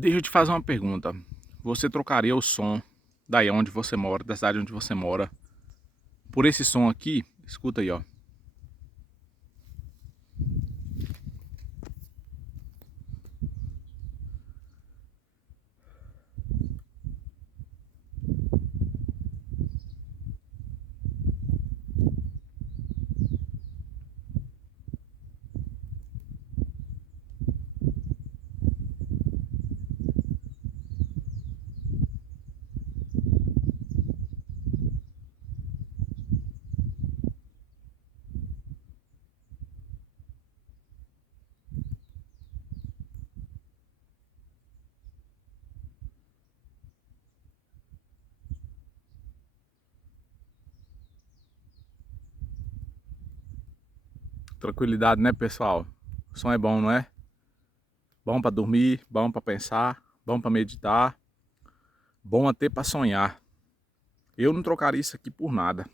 Deixa eu te fazer uma pergunta. Você trocaria o som daí onde você mora, da cidade onde você mora, por esse som aqui? Escuta aí, ó. Tranquilidade, né, pessoal? O som é bom, não é? Bom para dormir, bom para pensar, bom para meditar, bom até para sonhar. Eu não trocaria isso aqui por nada.